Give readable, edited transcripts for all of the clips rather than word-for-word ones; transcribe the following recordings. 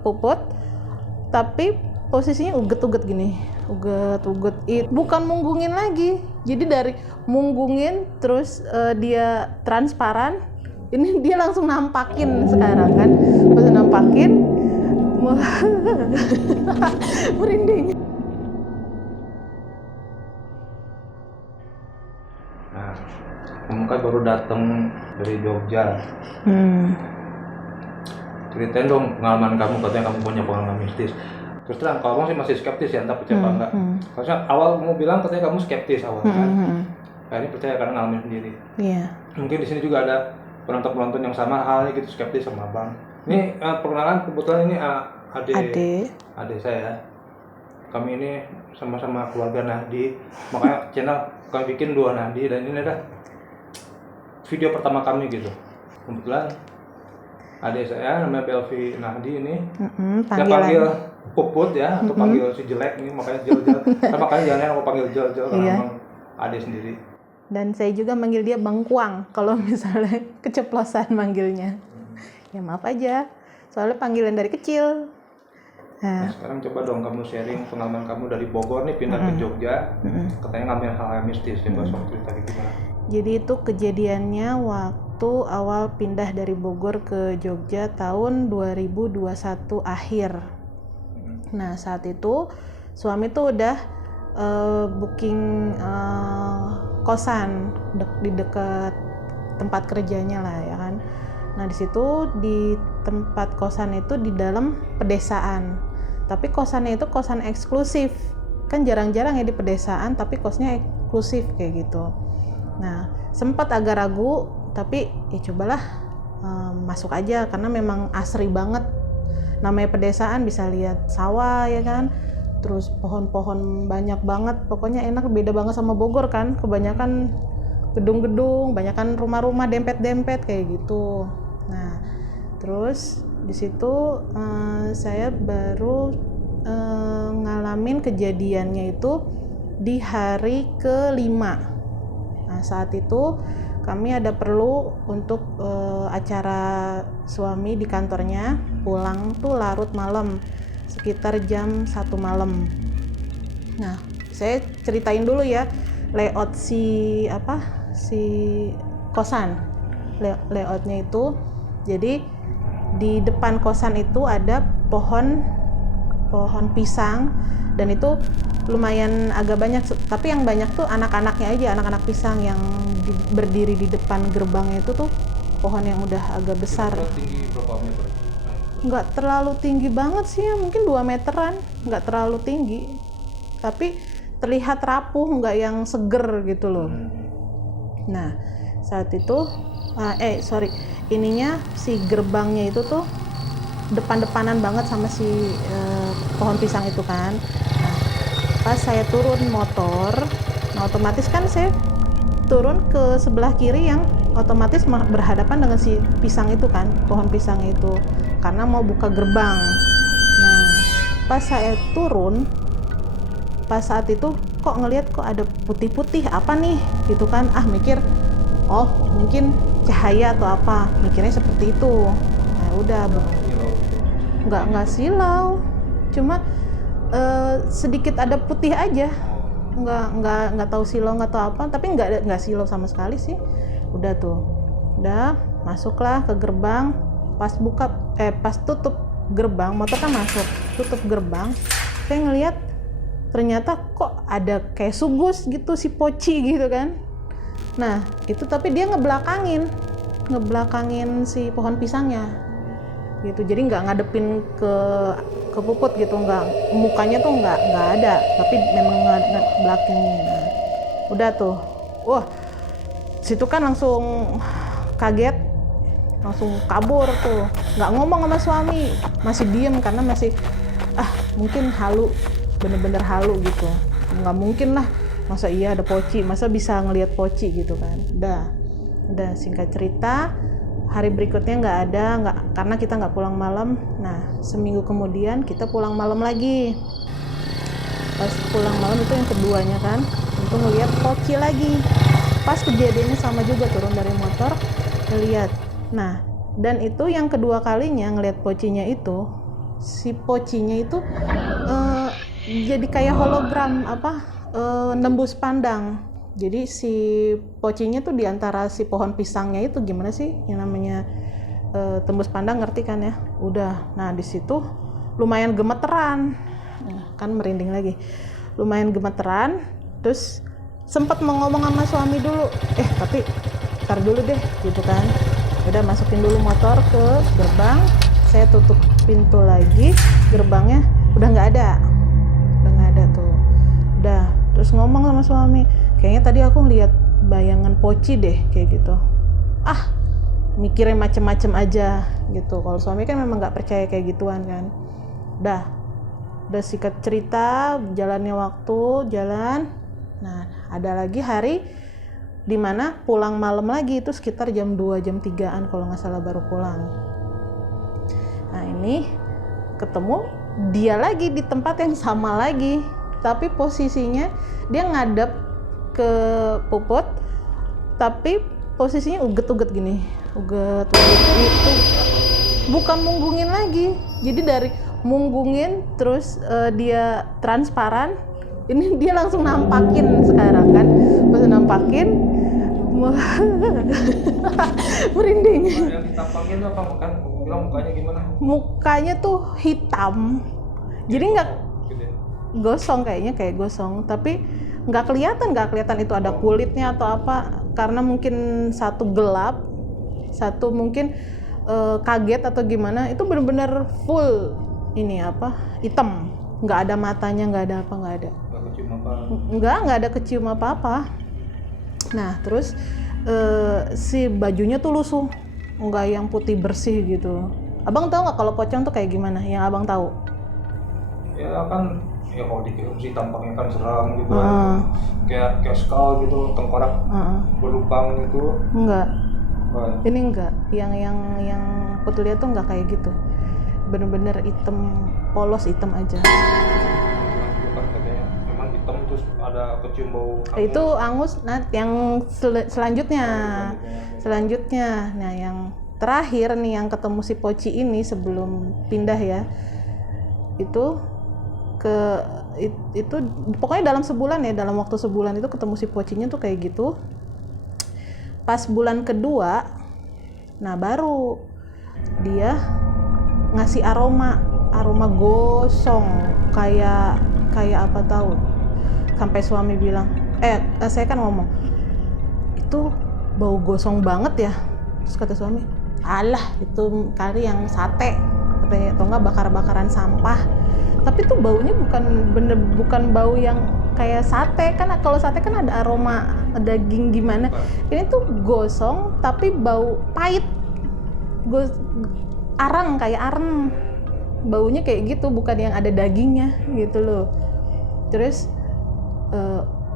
Puput, tapi posisinya uget-uget gini, uget-uget. Bukan munggungin lagi, jadi dari munggungin terus dia transparan, ini dia langsung nampakin sekarang kan, pas nampakin, merinding. Nah, kamu kan baru datang dari Jogja. Ceritain dong pengalaman kamu, katanya kamu punya pengalaman mistis. Terus terang, kalau kamu sih masih skeptis ya, entah percaya apa enggak. Karena awal kamu bilang katanya kamu skeptis awal kan. Akhirnya percaya karena ngalamin sendiri. Iya. Mungkin di sini juga ada penonton-penonton yang sama halnya gitu, skeptis sama Abang. Ini perkenalan, kebetulan ini adik saya. Kami ini sama-sama keluarga Nahdi. Makanya channel kami bikin 2 Nahdi, dan ini adalah video pertama kami gitu. Kebetulan adik saya namanya Belvi Nahdi ini. Saya panggil Puput ya, atau panggil si jelek ini, makanya jel-jel. Makanya jangan aku panggil jel-jel karena emang adik sendiri. Dan saya juga manggil dia Bang Kuang kalau misalnya keceplosan manggilnya. Ya maaf aja, soalnya panggilan dari kecil. Nah, sekarang coba dong kamu sharing pengalaman kamu dari Bogor nih pindah ke Jogja. Katanya ngalamin hal-hal mistis, coba cerita gimana? Jadi itu kejadiannya waktu awal pindah dari Bogor ke Jogja tahun 2021 akhir. Nah saat itu suami tuh udah booking kosan di dekat tempat kerjanya lah ya kan. Nah di situ di tempat kosan itu di dalam pedesaan, tapi kosannya itu kosan eksklusif, kan jarang-jarang ya di pedesaan tapi kosnya eksklusif kayak gitu. Nah sempat agak ragu, tapi ya cobalah masuk aja karena memang asri banget. Namanya pedesaan bisa lihat sawah ya kan, terus pohon-pohon banyak banget, pokoknya enak, beda banget sama Bogor kan, kebanyakan gedung-gedung, banyakan rumah-rumah dempet-dempet kayak gitu. Nah terus di situ saya baru ngalamin kejadiannya itu di hari ke-5. Nah saat itu kami ada perlu untuk acara suami di kantornya, pulang tuh larut malam, sekitar jam 1 malam. Nah saya ceritain dulu ya layout si kosan. Layoutnya itu, jadi di depan kosan itu ada pohon pisang, dan itu lumayan agak banyak, tapi yang banyak tuh anak-anaknya aja, anak-anak pisang yang berdiri di depan gerbangnya itu tuh pohon yang udah agak besar. Tinggi berapa meter? Nggak terlalu tinggi banget sih ya, mungkin 2 meteran, nggak terlalu tinggi, tapi terlihat rapuh, nggak yang seger gitu loh. Nah saat itu ininya si gerbangnya itu tuh depan-depanan banget sama si pohon pisang itu kan. Nah, pas saya turun motor, nah otomatis kan saya turun ke sebelah kiri yang otomatis berhadapan dengan si pisang itu kan, pohon pisang itu, karena mau buka gerbang. Nah pas saya turun, pas saat itu kok ngelihat kok ada putih-putih apa nih gitu kan, mikir oh mungkin cahaya atau apa, mikirnya seperti itu. Nah udah nggak silau, cuma sedikit ada putih aja, nggak tahu silau nggak tahu apa, tapi nggak silau sama sekali sih. Udah masuklah ke gerbang, pas tutup gerbang, motor kan masuk, tutup gerbang, saya ngelihat ternyata kok ada kayak sugus gitu, si poci gitu kan. Nah itu tapi dia ngebelakangin si pohon pisangnya gitu, jadi nggak ngadepin ke Puput gitu, nggak, mukanya tuh nggak ada, tapi memang ngebelakangin. Nah, udah tuh, wah situ kan langsung kaget, langsung kabur tuh, nggak ngomong sama suami, masih diem karena masih mungkin halu, bener-bener halu gitu, nggak mungkin lah, masa iya ada poci, masa bisa ngelihat poci gitu kan. Udah singkat cerita, hari berikutnya nggak ada, karena kita nggak pulang malam. Nah seminggu kemudian kita pulang malam lagi. Pas pulang malam itu yang keduanya kan, itu ngelihat poci lagi. Pas kejadiannya sama juga, turun dari motor ngelihat. Nah dan itu yang kedua kalinya ngelihat pocinya itu si pocinya itu jadi kayak hologram nembus pandang. Jadi si pocinya tuh diantara si pohon pisangnya itu gimana sih yang namanya tembus pandang, ngerti kan ya? Udah. Nah di situ lumayan gemeteran, kan merinding lagi. Lumayan gemeteran, terus sempat mau ngomong sama suami dulu, tapi ntar dulu deh gitu kan. Udah masukin dulu motor ke gerbang, saya tutup pintu lagi, gerbangnya udah nggak ada tuh. Udah, terus ngomong sama suami, kayaknya tadi aku ngeliat bayangan poci deh kayak gitu. Mikirin macem-macem aja gitu. Kalau suami kan memang nggak percaya kayak gituan kan. Udah singkat cerita, jalannya waktu jalan. Nah ada lagi hari dimana pulang malam lagi, itu sekitar jam 2 jam 3-an kalau nggak salah baru pulang. Nah ini ketemu dia lagi di tempat yang sama lagi, tapi posisinya dia ngadep ke Puput, tapi posisinya uget-uget gini, uget itu bukan munggungin lagi. Jadi dari munggungin terus dia transparan, ini dia langsung nampakin sekarang kan, pas nampakin merinding. Yang ditampakin tuh apa kan? Bilang mukanya gimana? Mukanya tuh hitam, jadi nggak gosong, kayaknya kayak gosong, tapi nggak kelihatan itu ada kulitnya atau apa, karena mungkin satu gelap, satu mungkin kaget atau gimana. Itu benar-benar full ini hitam, nggak ada matanya, nggak ada apa, nggak ada. Nggak ada kecium apa-apa. Nah terus si bajunya tuh lusuh, nggak yang putih bersih gitu. Abang tahu nggak kalau pocong tuh kayak gimana? Yang abang tahu? Ya kan, ya kalau di film sih tampaknya kan seram gitu kan, kayak skull gitu, tengkorak berlubang gitu. Enggak. Ini enggak. Yang Putu lihat tuh nggak kayak gitu. Bener-bener hitam, polos hitam aja. Bukan katanya memang hitam terus ada kecium bau angus. Itu angus. Nah yang selanjutnya, nah yang terakhir nih yang ketemu si Poci ini sebelum pindah ya, itu pokoknya dalam waktu sebulan itu ketemu si Pocinya tuh kayak gitu. Pas bulan kedua, nah baru dia ngasih aroma gosong kayak apa tahu. Sampai suami bilang, saya kan ngomong, itu bau gosong banget ya. Terus kata suami, alah itu kali yang sate katanya, atau enggak bakar-bakaran sampah. Tapi tuh baunya bukan bau yang kayak sate kan. Kalau sate kan ada aroma daging gimana, ini tuh gosong tapi bau pahit, kayak areng, baunya kayak gitu, bukan yang ada dagingnya gitu loh. Terus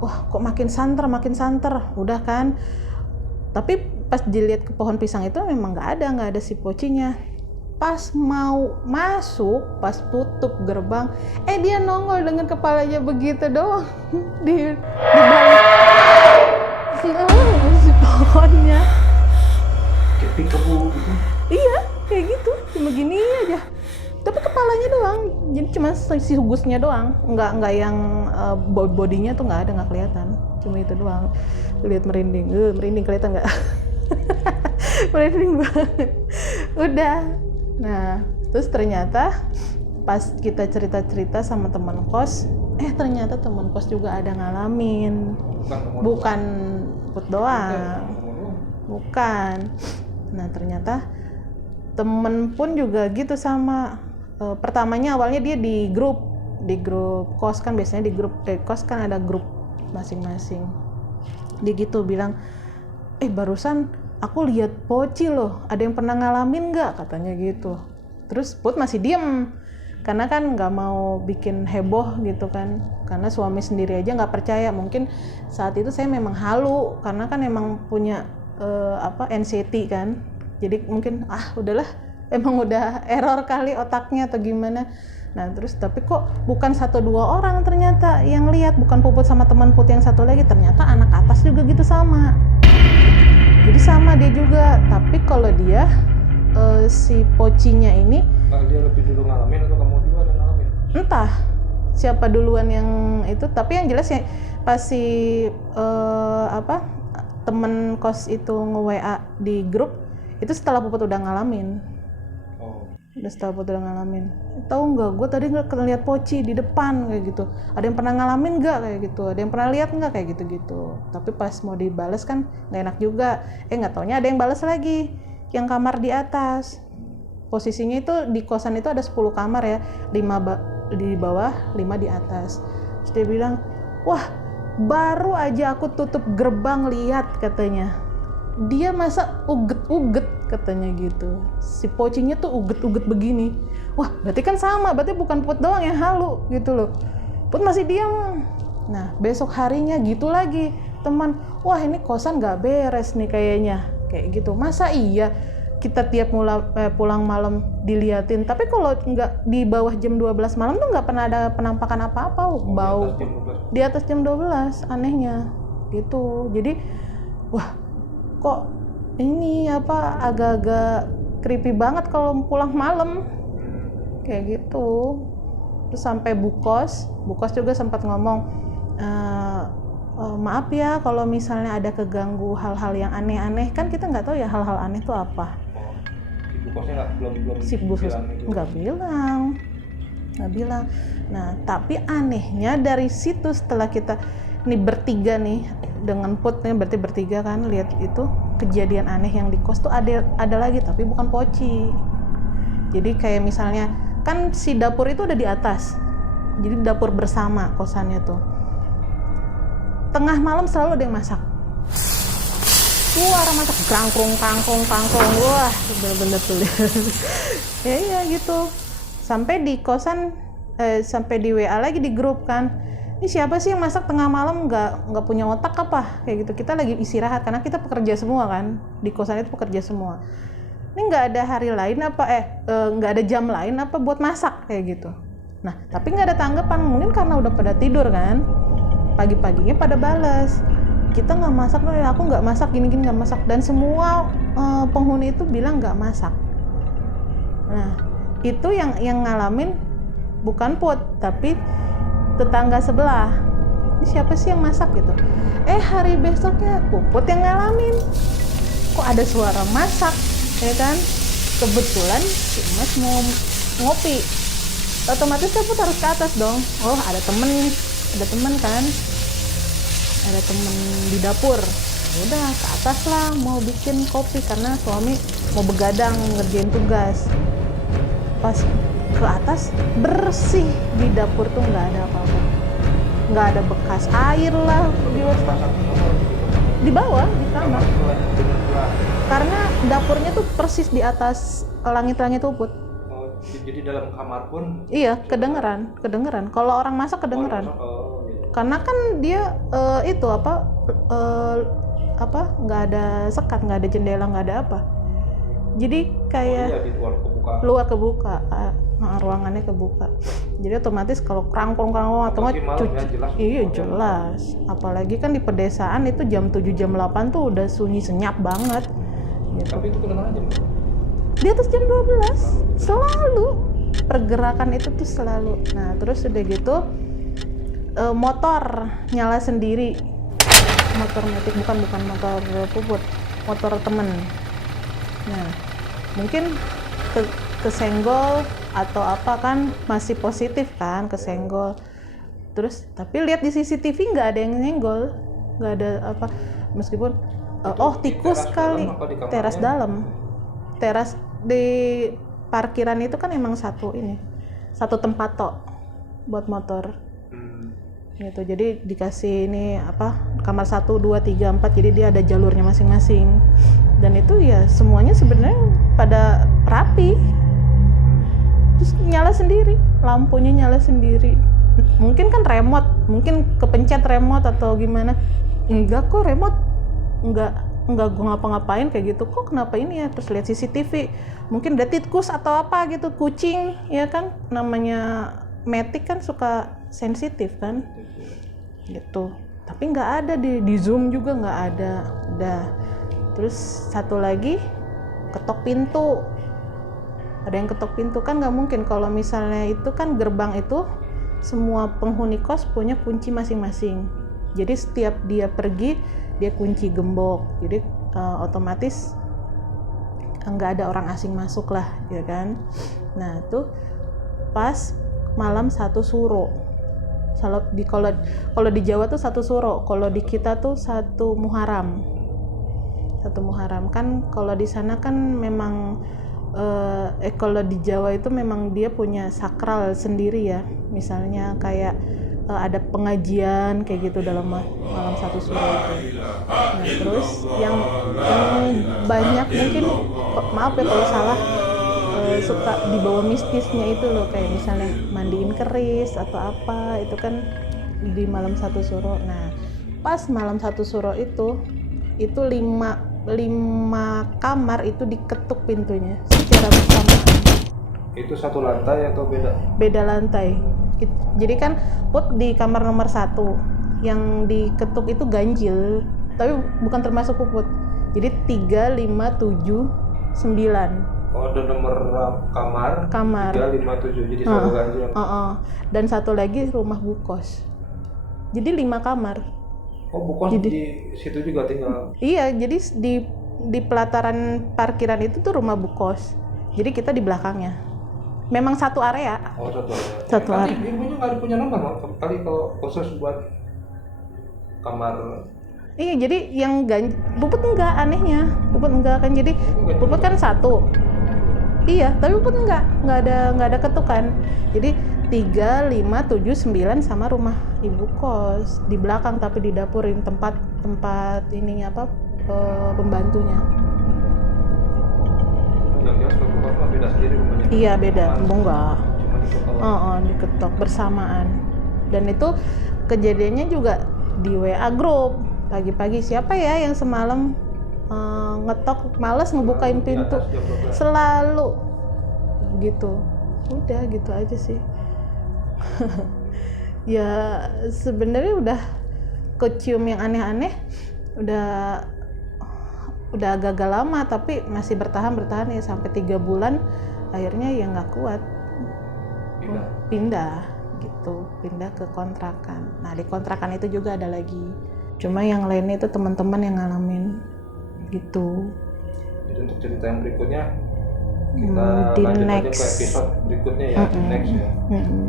wah kok makin santer, udah kan. Tapi pas dilihat ke pohon pisang itu memang nggak ada si Pocinya. Pas mau masuk, pas tutup gerbang, dia nongol dengan kepalanya begitu doang di balik si pohonnya. Kayak pikabu gitu. Iya, kayak gitu, cuma gini aja. Tapi kepalanya doang, jadi cuma si hugusnya doang, nggak yang bodinya tuh nggak kelihatan, cuma itu doang. Lihat merinding kelihatan nggak? Merinding banget. Udah. Nah, terus ternyata pas kita cerita sama teman kos, ternyata teman kos juga ada ngalamin. Bukan Put doang. Bukan. Nah, ternyata temen pun juga gitu sama. Pertamanya awalnya dia di grup kos kan, biasanya di grup kos kan ada grup masing-masing. Dia gitu bilang, barusan aku lihat Poci loh, ada yang pernah ngalamin nggak, katanya gitu. Terus Put masih diem karena kan nggak mau bikin heboh gitu kan, karena suami sendiri aja nggak percaya. Mungkin saat itu saya memang halu karena kan emang punya NCT kan, jadi mungkin udahlah, emang udah error kali otaknya atau gimana. Nah terus tapi kok bukan 1-2 orang ternyata yang lihat, bukan Puput sama teman Put yang satu lagi, ternyata anak atas juga gitu sama. Jadi sama dia juga, tapi kalau dia si Pocinya ini dia lebih dulu ngalamin atau entah siapa duluan yang itu, tapi yang jelas ya pas si temen kos itu nge-WA di grup itu setelah Puput udah ngalamin. Udah setelah Puput udah ngalamin. Tahu nggak, gue tadi nggak lihat Poci di depan kayak gitu. Ada yang pernah ngalamin nggak kayak gitu? Ada yang pernah lihat nggak kayak gitu-gitu? Tapi pas mau dibales kan nggak enak juga. Nggak taunya ada yang balas lagi, yang kamar di atas. Posisinya itu di kosan itu ada 10 kamar ya, 5 di bawah, 5 di atas. Terus dia bilang, wah baru aja aku tutup gerbang lihat katanya. Dia masa uget-uget katanya gitu. Si Pocinya tuh uget-uget begini. Wah berarti kan sama, berarti bukan Put doang yang halu gitu loh. Put masih diam. Nah besok harinya gitu lagi teman. Wah ini kosan gak beres nih kayaknya. Kayak gitu. Masa iya kita tiap pulang malam diliatin, tapi kalau nggak di bawah jam 12 malam tuh nggak pernah ada penampakan apa-apa, bau di atas jam 12, anehnya gitu. Jadi wah kok ini agak-agak creepy banget kalau pulang malam kayak gitu. Terus sampai Bukos juga sempat ngomong, maaf ya kalau misalnya ada keganggu hal-hal yang aneh-aneh, kan kita nggak tahu ya hal-hal aneh itu apa. Bosnya belum si bos nggak bilang. Nah tapi anehnya dari situ setelah kita nih bertiga nih dengan Put nih, berarti bertiga kan lihat itu kejadian aneh yang di kos tuh ada lagi, tapi bukan Poci. Jadi kayak misalnya kan si dapur itu udah di atas, jadi dapur bersama kosannya tuh. Tengah malam selalu ada yang masak. Suara masak kangkung, wah bener-bener tuh. ya gitu. Sampai di kosan, sampai di WA lagi di grup kan. Ini siapa sih yang masak tengah malam, nggak punya otak apa? Kayak gitu. Kita lagi istirahat karena kita pekerja semua kan. Di kosan itu pekerja semua. Ini nggak ada hari lain apa? Nggak ada jam lain apa buat masak kayak gitu. Nah tapi nggak ada tanggapan, mungkin karena udah pada tidur kan. Pagi-paginya pada balas. Kita nggak masak loh, aku nggak masak, gini-gini nggak masak, dan semua penghuni itu bilang nggak masak. Nah itu yang ngalamin bukan Put tapi tetangga sebelah. Ini siapa sih yang masak gitu? Hari besoknya Puput yang ngalamin, kok ada suara masak ya kan. Kebetulan si Mas mau ngopi, otomatis Puput harus ke atas dong. Oh ada temen kan, ada temen di dapur. Udah ke atas lah mau bikin kopi karena suami mau begadang ngerjain tugas. Pas ke atas bersih, di dapur tuh nggak ada apa-apa, nggak ada bekas air lah di bawah di kamar, karena dapurnya tuh persis di atas langit-langit Puput. Jadi dalam kamar pun iya kedengeran kalau orang masak kedengeran. Karena kan dia itu nggak ada sekat, nggak ada jendela, nggak ada apa, jadi kayak di luar kebuka, ruangannya kebuka, jadi otomatis kalau krangkong atau cuci iya jelas. Apalagi kan di pedesaan itu jam 7 jam 8 tuh udah sunyi senyap banget gitu. Tapi itu kedengaran jam di atas jam 12 selalu pergerakan itu tuh selalu. Nah terus udah gitu motor nyala sendiri, motor metik, bukan motor Puput, motor temen. Nah mungkin kesenggol atau apa kan, masih positif kan kesenggol. Terus tapi lihat di CCTV nggak ada yang nyenggol, nggak ada apa, meskipun tikus kali. Teras dalam, teras di parkiran itu kan emang satu tempat tok buat motor gitu. Jadi dikasih ini kamar 1, 2, 3, 4, jadi dia ada jalurnya masing-masing, dan itu ya semuanya sebenarnya pada rapi. Terus nyala sendiri, lampunya nyala sendiri. Mungkin kan remote, mungkin kepencet remote atau gimana. Enggak kok, remote enggak gue ngapa-ngapain kayak gitu kok, kenapa ini ya. Terus lihat CCTV, mungkin ada tikus atau apa gitu, kucing ya kan, namanya metik kan suka sensitif kan gitu. Tapi nggak ada di Zoom juga nggak ada. Udah. Terus satu lagi ketok pintu ada yang ketok pintu, kan nggak mungkin kalau misalnya itu kan gerbang itu semua penghuni kos punya kunci masing-masing. Jadi setiap dia pergi dia kunci gembok, jadi otomatis nggak ada orang asing masuk lah, ya kan. Nah tuh pas malam 1 suro. Kalau di Jawa tuh 1 suro, kalau di kita tuh 1 Muharram. 1 Muharram kan kalau di sana kan memang kalau di Jawa itu memang dia punya sakral sendiri ya. Misalnya kayak ada pengajian kayak gitu dalam malam 1 suro itu. Nah, terus yang banyak mungkin maaf ya kalau salah, suka dibawa mistisnya itu loh, kayak misalnya mandiin keris atau apa, itu kan di malam 1 suro. Nah pas malam 1 suro itu 5 kamar itu diketuk pintunya secara bersamaan. Itu satu lantai atau beda lantai. Jadi kan Put di kamar nomor 1 yang diketuk itu ganjil, tapi bukan termasuk Puput. Jadi 3, 5, 7, 9. Oh, ada nomor kamar 3, 5, 7, jadi satu ganjil. Dan satu lagi rumah bukos. Jadi 5 kamar. Oh, bukos di situ juga tinggal. Iya, jadi di pelataran parkiran itu tuh rumah bukos. Jadi kita di belakangnya. Memang satu area. Oh, satu area. Ibunya nggak punya nomor, kali kalau khusus buat kamar. Iya, jadi yang Puput enggak, anehnya. Puput enggak kan, jadi Puput kan 1. Iya, tapi Puput enggak ada ketukan. Jadi 3, 5, 7, 9 sama rumah ibu kos di belakang, tapi di dapurin tempat ininya pembantunya. Yang jelas kalau bukos mah beda sendiri rumahnya. Iya, beda. Enggak. Cuma diketok bersamaan. Dan itu kejadiannya juga di WA grup. Pagi-pagi siapa ya yang semalam ngetok, males ngebukain pintu. Selalu gitu. Udah gitu aja sih. Ya sebenarnya udah kecium yang aneh-aneh udah agak lama, tapi masih bertahan ya sampai 3 bulan. Akhirnya ya nggak kuat, pindah ke kontrakan. Nah di kontrakan itu juga ada lagi, cuma yang lainnya itu teman-teman yang ngalamin gitu. Jadi untuk cerita yang berikutnya kita di lanjut next. aja ke episode berikutnya ya. Next ya.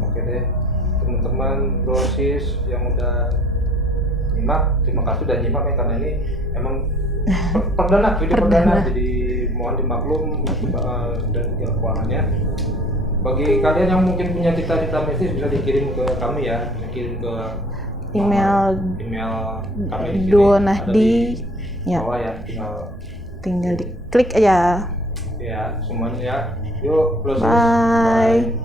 Oke deh teman-teman, dosis yang udah nyimak, terima kasih udah nyimak ya, karena ini emang video perdana, jadi mohon dimaklum dan juga keuangannya. Bagi kalian yang mungkin punya cita-cita mistis bisa dikirim ke kami ya, kirim ke email kami di sini, Duonahdi ya. Bawah ya, tinggal diklik aja. Ya semuanya. Yuk, closing. Bye.